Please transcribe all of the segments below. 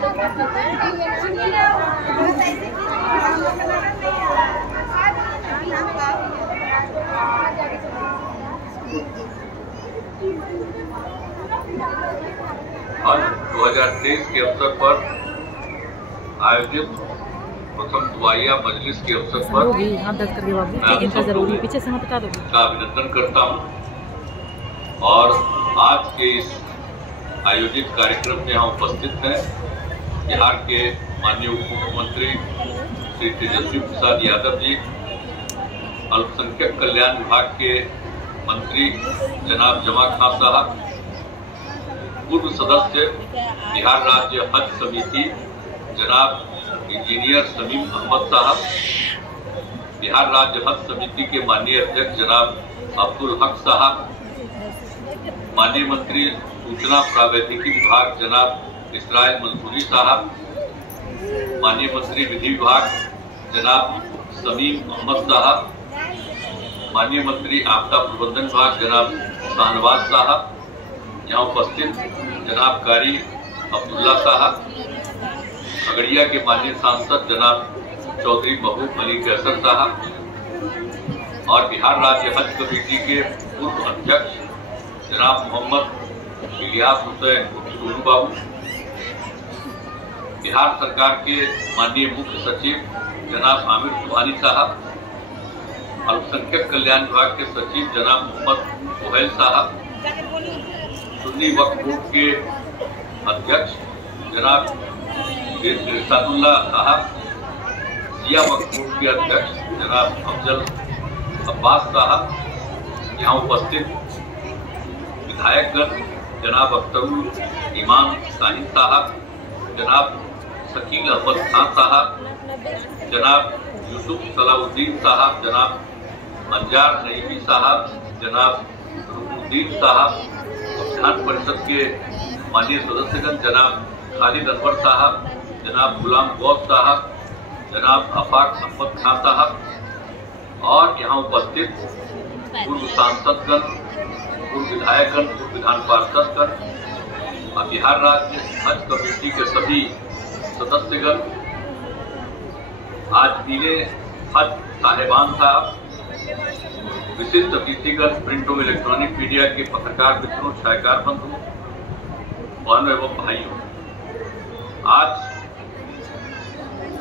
आज 2023 के अवसर पर आयोजित प्रथम दुआया मजलिस के अवसर पर का अभिनंदन करता हूं और आज के इस आयोजित कार्यक्रम में हम उपस्थित हैं बिहार के माननीय उप मुख्यमंत्री श्री तेजस्वी प्रसाद यादव जी, अल्पसंख्यक कल्याण विभाग के मंत्री जनाब जमा खान साहब, पूर्व सदस्य बिहार राज्य हज समिति जनाब इंजीनियर समीम अहमद साहब, बिहार राज्य हज समिति के माननीय अध्यक्ष जनाब अब्दुल हक साहब, माननीय मंत्री सूचना प्रावैधिकी विभाग जनाब इसराइल मंसूरी साहब, माननीय मंत्री विधि विभाग जनाब समीम अहमद साहब, माननीय मंत्री आपदा प्रबंधन विभाग जनाब शाहनवाज साहब, यहाँ उपस्थित जनाब कारी अब्दुल्ला साहब, खगड़िया के माननीय सांसद जनाब चौधरी महबूब अली कैसर साहब और बिहार राज्य हज कमेटी के पूर्व अध्यक्ष जनाब मोहम्मद इलियास हुसैन सोनू बाबू, बिहार सरकार के माननीय मुख्य सचिव जनाब आमिर सुबहानी साहब, अल्पसंख्यक कल्याण विभाग के सचिव जनाब मोहम्मद सोहेल साहब, सुन्नी वक्फ बोर्ड के अध्यक्ष जनाब इरशादुल्लाह साहब, शिया वक्फ बोर्ड के अध्यक्ष जनाब अफजल अब्बास साहब, यहाँ उपस्थित विधायकगण जनाब अख्तरुल इमाम शाहीन साहब, जनाब शकील अहमद खान साहब, जनाब यूसुफ सलाउद्दीन साहब, जनाब अंजार नईमी साहब, जनाब रुकनुद्दीन साहब, विधान परिषद के माननीय सदस्यगण जनाब खालिद अनवर साहब, जनाब गुलाम गौस साहब, जनाब आफाक अहमद खान साहब और यहाँ उपस्थित पूर्व सांसदगण, पूर्व विधायकगण, पूर्व विधान पार्षदगण और बिहार राज्य हज कमेटी के सभी सदस्यगण, आज पीले हज साहेबान साहब, विशिष्ट अतिथिगण, प्रिंट और इलेक्ट्रॉनिक मीडिया के पत्रकार मित्रों, छायाकार बंधु, बहनों एवं भाइयों, आज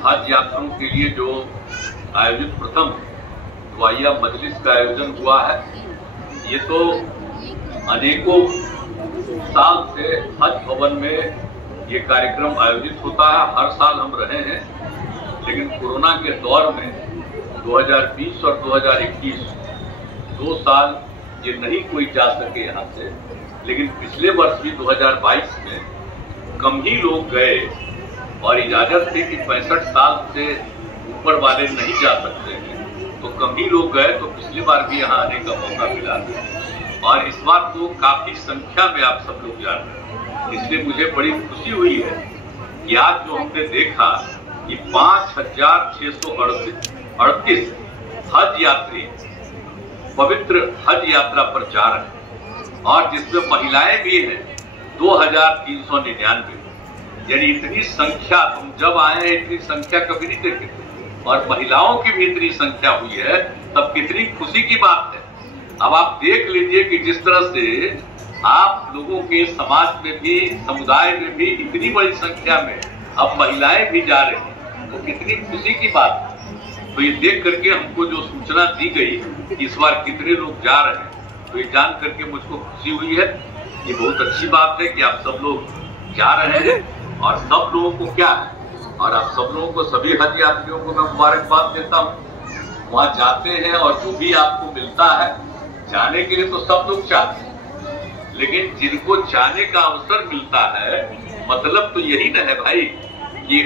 हज यात्रियों के लिए जो आयोजित प्रथम दुआया मजलिस का आयोजन हुआ है, ये तो अनेकों साल से हज भवन में ये कार्यक्रम आयोजित होता है, हर साल हम रहे हैं, लेकिन कोरोना के दौर में 2020 और 2021 2 साल ये नहीं कोई जा सके यहाँ से, लेकिन पिछले वर्ष भी 2022 में कम ही लोग गए और इजाजत थी कि 65 साल से ऊपर वाले नहीं जा सकते हैं, तो कम ही लोग गए, तो पिछली बार भी यहाँ आने का मौका मिला और इस बार तो काफी संख्या में आप सब लोग जा रहे हैं, इसलिए मुझे बड़ी खुशी हुई है कि आज जो हमने देखा कि 5638 हज यात्री पवित्र हज यात्रा पर जा रहे हैं और जिसमें महिलाएं भी हैं 2399, यानी इतनी संख्या तुम जब आए हैं इतनी संख्या कभी नहीं देखे थे और महिलाओं की भी इतनी संख्या हुई है, तब कितनी खुशी की बात है। अब आप देख लीजिए कि जिस तरह से आप लोगों के समाज में भी, समुदाय में भी इतनी बड़ी संख्या में अब महिलाएं भी जा रही हैं, तो कितनी खुशी की बात है। तो ये देख करके हमको जो सूचना दी गई कि इस बार कितने लोग जा रहे हैं, तो ये जान करके मुझको खुशी हुई है। ये बहुत अच्छी बात है कि आप सब लोग जा रहे हैं और सब लोगों को क्या है, और आप सब लोगों को, सभी हज यात्रियों को मैं मुबारकबाद देता हूँ। वहाँ जाते हैं और जो भी आपको मिलता है, जाने के लिए तो सब लोग चाहते हैं, लेकिन जिनको जाने का अवसर मिलता है, मतलब तो यही न है भाई कि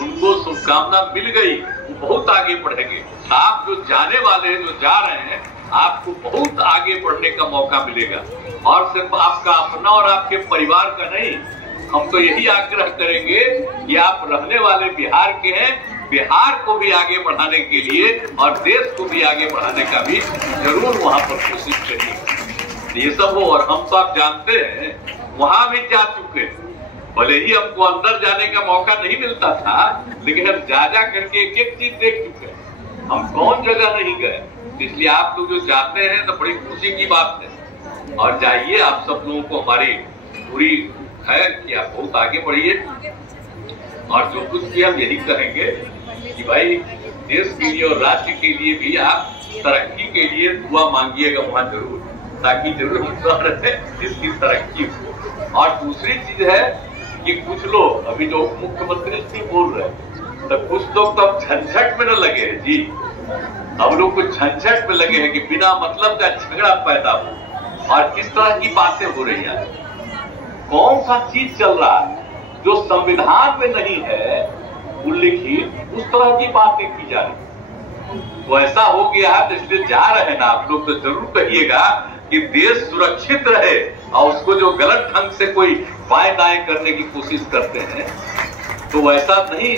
उनको शुभकामना मिल गई, वो बहुत आगे बढ़ेंगे। आप जो जाने वाले हैं, जो जा रहे हैं, आपको बहुत आगे बढ़ने का मौका मिलेगा और सिर्फ आपका अपना और आपके परिवार का नहीं, हम तो यही आग्रह करेंगे कि आप रहने वाले बिहार के हैं, बिहार को भी आगे बढ़ाने के लिए और देश को भी आगे बढ़ाने का भी जरूर वहां पर कोशिश करिए। ये सब हो, और हम तो आप जानते हैं वहां भी जा चुके हैं, भले ही हमको अंदर जाने का मौका नहीं मिलता था, लेकिन हम जा करके एक एक चीज देख चुके हैं। हम कौन जगह नहीं गए, इसलिए आप लोग जो जाते हैं तो बड़ी खुशी की बात है। और जाइए, आप सब लोगों को हमारी पूरी है कि आप बहुत आगे बढ़िए। और जो कुछ भी हम यही कहेंगे कि भाई देश के लिए और राज्य के लिए भी आप तरक्की के लिए दुआ मांगिएगा वहां जरूर, ताकि जरूर इसकी तरक्की हो। और दूसरी चीज है कि कुछ लोग अभी जो मुख्यमंत्री जी बोल रहे हैं, तो कुछ लोग तो अब झंझट में न लगे हैं जी। हम लोग कुछ झंझट में लगे हैं कि बिना मतलब का झगड़ा पैदा हो। और किस तरह की बातें हो रही हैं, कौन सा चीज चल रहा है जो संविधान में नहीं है उल्लिखित, उस तरह की बातें की जा रही। तो ऐसा हो गया है, तो इसलिए जा रहे हैं ना आप लोग, तो जरूर कहिएगा कि देश सुरक्षित रहे। और उसको जो गलत ढंग से कोई बाएं दाएं करने की कोशिश करते हैं, तो वैसा नहीं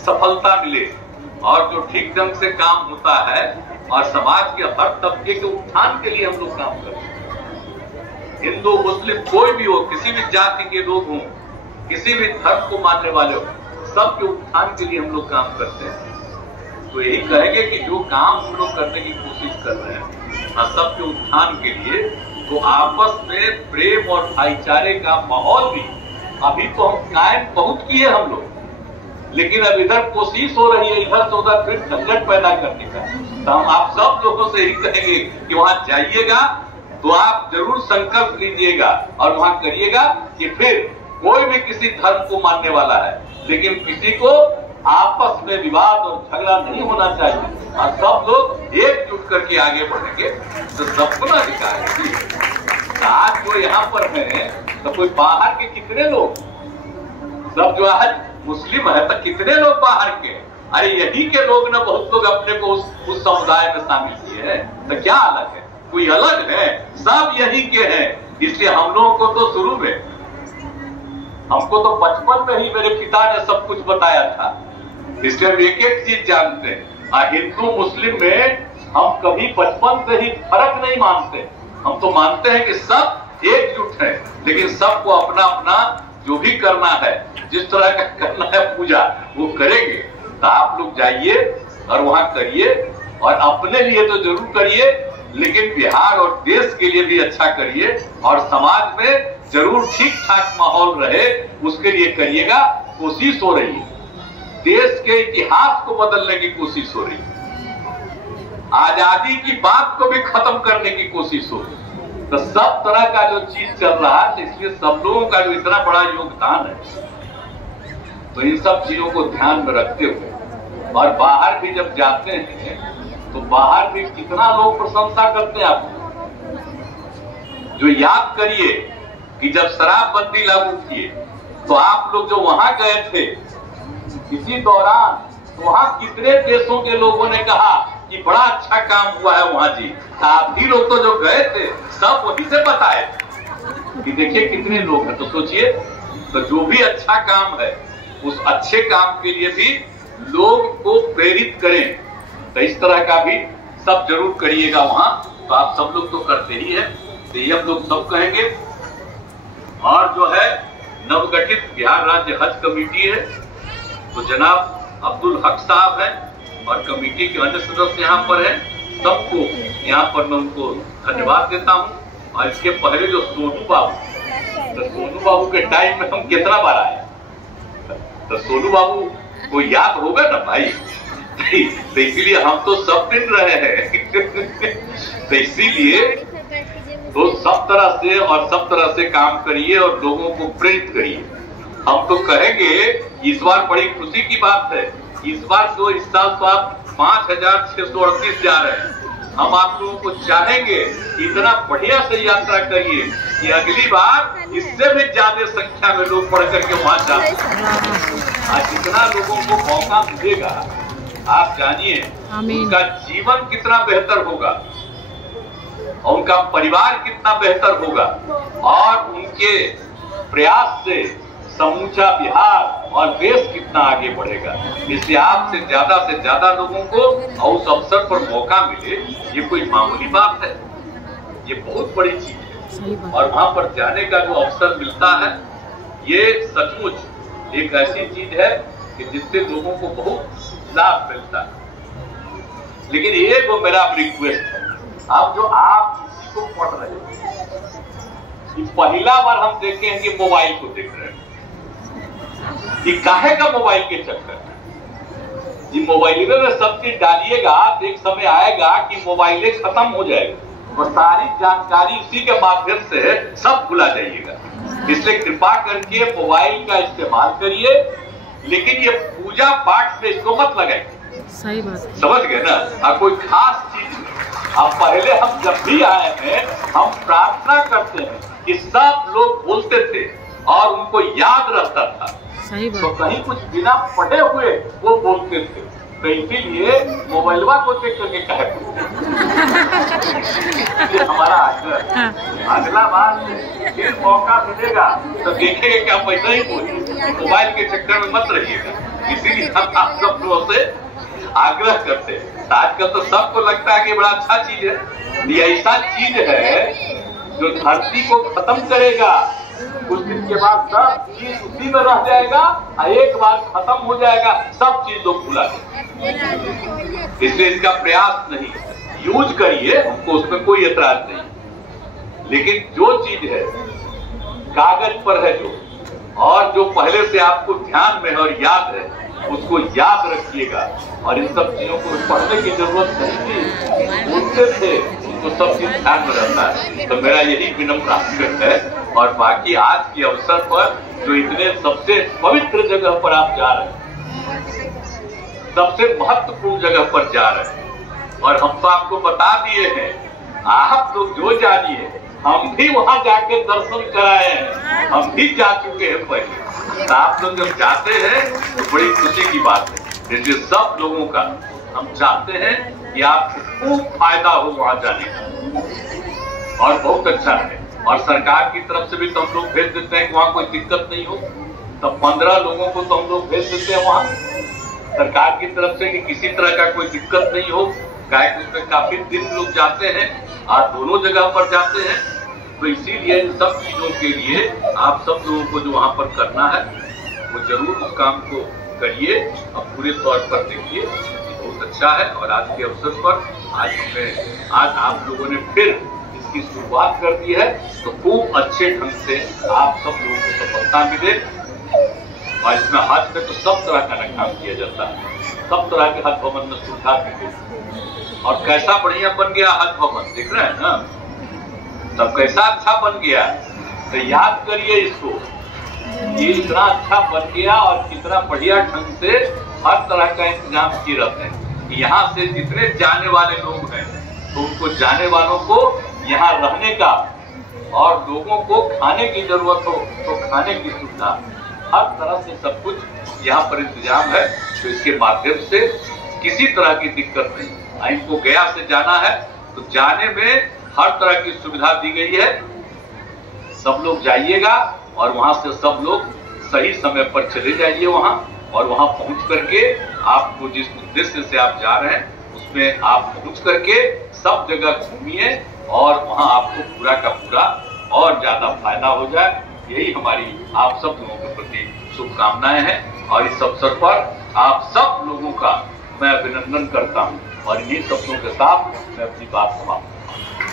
सफलता मिले। और जो ठीक ढंग से काम होता है और समाज के हर तबके के उत्थान के लिए हम लोग काम करते हैं। हिंदू मुस्लिम कोई भी हो, किसी भी जाति के लोग हों, किसी भी धर्म को मानने वाले हो, सबके उत्थान के लिए हम लोग काम करते हैं। तो यही कहेंगे कि जो काम हम लोग करने की कोशिश कर रहे हैं सबके उत्थान के लिए, तो आपस में प्रेम और भाईचारे का माहौल भी अभी तो हम कायम बहुत किए हम लोग, लेकिन अब इधर कोशिश हो रही है इधर से उधर फिर झंझट पैदा करने का। तो हम आप सब लोगों से यही कहेंगे कि वहां जाइएगा तो आप जरूर संकल्प लीजिएगा और वहां करिएगा कि फिर कोई भी किसी धर्म को मानने वाला है, लेकिन किसी को आपस में विवाद और झगड़ा नहीं होना चाहिए। और सब लोग एकजुट करके आगे बढ़ेंगे तो सबको ना दिखाएंगे। आज जो यहाँ पर है तो कोई बाहर के कितने लोग, सब जो आज मुस्लिम है तो कितने लोग बाहर के, अरे यही के लोग ना बहुत लोग अपने को उस समुदाय में शामिल किए हैं। तो क्या अलग है, कोई अलग है, सब यही के हैं। इसलिए हम लोगों को तो शुरू में, हमको तो बचपन में ही मेरे पिता ने सब कुछ बताया था, इसलिए हम एक एक चीज जानते हैं। हिंदू मुस्लिम में हम कभी बचपन से ही फर्क नहीं मानते। हम तो मानते हैं कि सब एकजुट है, लेकिन सबको अपना अपना जो भी करना है, जिस तरह का करना है पूजा, वो करेंगे। तो आप लोग जाइए और वहां करिए, और अपने लिए तो जरूर करिए, लेकिन बिहार और देश के लिए भी अच्छा करिए। और समाज में जरूर ठीक ठाक माहौल रहे, उसके लिए करिएगा। कोशिश हो रही है, देश के इतिहास को बदलने की कोशिश हो रही है, आजादी की बात को भी खत्म करने की कोशिश हो रही है। तो सब तरह का जो चीज चल रहा है, इसलिए सब लोगों का जो इतना बड़ा योगदान है, तो इन सब चीजों को ध्यान में रखते हुए, और बाहर भी जब जाते हैं तो बाहर भी कितना लोग प्रशंसा करते हैं आपको। जो याद करिए कि जब शराबबंदी लागू किए तो आप लोग जो वहां गए थे इसी दौरान, तो वहां कितने देशों के लोगों ने कहा कि बड़ा अच्छा काम हुआ है वहां जी। आप ही लोग तो जो गए थे सब वहीं से बताए कि देखिए कितने लोग हैं। तो सोचिए, तो जो भी अच्छा काम है उस अच्छे काम के लिए भी लोग को प्रेरित करें। तो इस तरह का भी सब जरूर करिएगा वहां। तो आप सब लोग तो करते ही हैं, तो ये हम लोग सब कहेंगे। और जो है नवगठित बिहार राज्य हज कमेटी है, तो जनाब अब्दुल हक साहब हैं और कमेटी के अन्य सदस्य यहाँ पर हैं। सबको यहाँ पर मैं उनको धन्यवाद देता हूँ। और इसके पहले जो सोनू बाबू, तो सोनू बाबू के टाइम में हम कितना बार आए, तो सोनू बाबू को याद होगा ना भाई। तो इसीलिए हम तो सब दिन रहे हैं। तो इसीलिए तो सब तरह से काम करिए और लोगों को प्रेरित करिए। हम तो कहेंगे इस बार बड़ी खुशी की बात है, इस बार तो इस साल तो आप 5638 जा रहे हैं। हम आप लोगों को चाहेंगे इतना बढ़िया से यात्रा करिए कि अगली बार इससे भी ज्यादा संख्या में लोग बढ़ करके वहां जाए। आज जितना लोगों को मौका मिलेगा, आप जानिए उनका जीवन कितना बेहतर होगा और उनका परिवार कितना बेहतर होगा, और उनके प्रयास से समूचा बिहार और देश कितना आगे बढ़ेगा। इसलिए आपसे ज्यादा लोगों को और उस अवसर पर मौका मिले, ये कोई मामूली बात है, ये बहुत बड़ी चीज है। और वहां पर जाने का जो अवसर मिलता है, ये सचमुच एक ऐसी चीज है कि जिससे लोगों को बहुत लाभ मिलता है। लेकिन ये वो मेरा रिक्वेस्ट है, अब जो आप इसी को पढ़ रहे हैं, कि पहला बार हम देखे हैं कि मोबाइल को देख रहे हैं, कि काहे का मोबाइल के चक्कर में, ये मोबाइल में सब चीज डालिएगा तो एक समय आएगा कि मोबाइलें खत्म हो जाएगी और सारी जानकारी इसी के माध्यम से सब भुला जाइएगा। इसलिए कृपा करके मोबाइल का इस्तेमाल करिए, लेकिन ये पूजा पाठ में इसको मत लगाइए। सही बात, समझ गए ना। कोई खास चीज अब पहले हम जब भी आए हैं हम प्रार्थना करते हैं कि सब लोग बोलते थे और उनको याद रहता था। सही बात। तो कहीं कुछ बिना पढ़े हुए वो बोलते थे, तो इसीलिए मोबाइलवा को चेक करके कहे हमारा आग्रह। अगला बार फिर मौका मिलेगा तो देखेंगे कि आप वैसा ही बोलिए, मोबाइल के चक्कर में मत रहिएगा। इसीलिए हम आप सब लोगों से आग्रह करते हैं। आजकल तो सबको लगता है कि बड़ा अच्छा चीज है, ये ऐसा चीज है जो धरती को खत्म करेगा। कुछ दिन के बाद सब चीज उसी में रह जाएगा और एक बार खत्म हो जाएगा, सब चीज लोग भुला जाएंगे। इसलिए इसका प्रयास नहीं, यूज करिए, हमको उसमें कोई एतराज नहीं। लेकिन जो चीज है कागज पर है जो, और जो पहले से आपको ध्यान में है और याद है, उसको याद रखिएगा। और इन सब चीजों को पढ़ने की जरूरत नहीं थी, बोलते थे, उनको सब चीज ध्यान में रहता है। तो मेरा यही विनम्र आग्रह है। और बाकी आज के अवसर पर जो इतने सबसे पवित्र जगह पर आप जा रहे हैं, सबसे महत्वपूर्ण जगह पर जा रहे हैं, और हम तो आपको बता दिए हैं, आप लोग जो जानिए, हम भी वहां जाके दर्शन कराए हैं, हम भी जा चुके हैं पहले। तो आप लोग जब जाते हैं तो बड़ी खुशी की बात है। इसलिए सब लोगों का हम चाहते हैं कि आपको खूब फायदा हो वहां जाने का, और बहुत अच्छा है। और सरकार की तरफ से भी तो हम लोग भेज देते हैं कि वहां कोई दिक्कत नहीं हो। तो 15 लोगों को तो हम लोग भेज देते हैं वहां सरकार की तरफ से कि किसी तरह का कोई दिक्कत नहीं हो। गाय उसमें काफी दिन लोग जाते हैं और दोनों जगह पर जाते हैं। तो इसीलिए इन सब चीजों के लिए आप सब लोगों को जो वहां पर करना है वो जरूर उस काम को करिए और पूरे तौर पर देखिए, बहुत अच्छा है। और आज के अवसर पर आज आप लोगों ने फिर इसकी शुरुआत कर दी है, तो खूब अच्छे ढंग से आप सब लोगों को सफलता मिले। और इसमें हज में तो सब तरह का काम किया जाता है, सब तरह के हज भवन में सुविधा मिले। और कैसा बढ़िया बन गया हज भवन, देख रहे हैं ना, तब कैसा अच्छा बन गया। तो याद करिए इसको, ये इतना अच्छा बन गया और कितना बढ़िया ढंग से हर तरह का इंतजाम किए रहते हैं। यहाँ से जितने जाने वाले लोग हैं तो उनको जाने वालों को यहाँ रहने का, और लोगों को खाने की जरूरत हो तो खाने की सुविधा, हर तरह से सब कुछ यहाँ पर इंतजाम है। तो इसके माध्यम से किसी तरह की दिक्कत नहीं। इनको गया से जाना है तो जाने में हर तरह की सुविधा दी गई है। सब लोग जाइएगा और वहां से सब लोग सही समय पर चले जाइए वहां, और वहां पहुंच करके आपको जिस उद्देश्य से आप जा रहे हैं उसमें आप पहुंच करके सब जगह घूमिए, और वहां आपको पूरा का पूरा और ज्यादा फायदा हो जाए। यही हमारी आप सब लोगों के प्रति शुभकामनाएं हैं। और इस अवसर पर आप सब लोगों का मैं अभिनंदन करता हूं, और इन्हीं शब्दों के साथ मैं अपनी बात समाप्त करता हूं।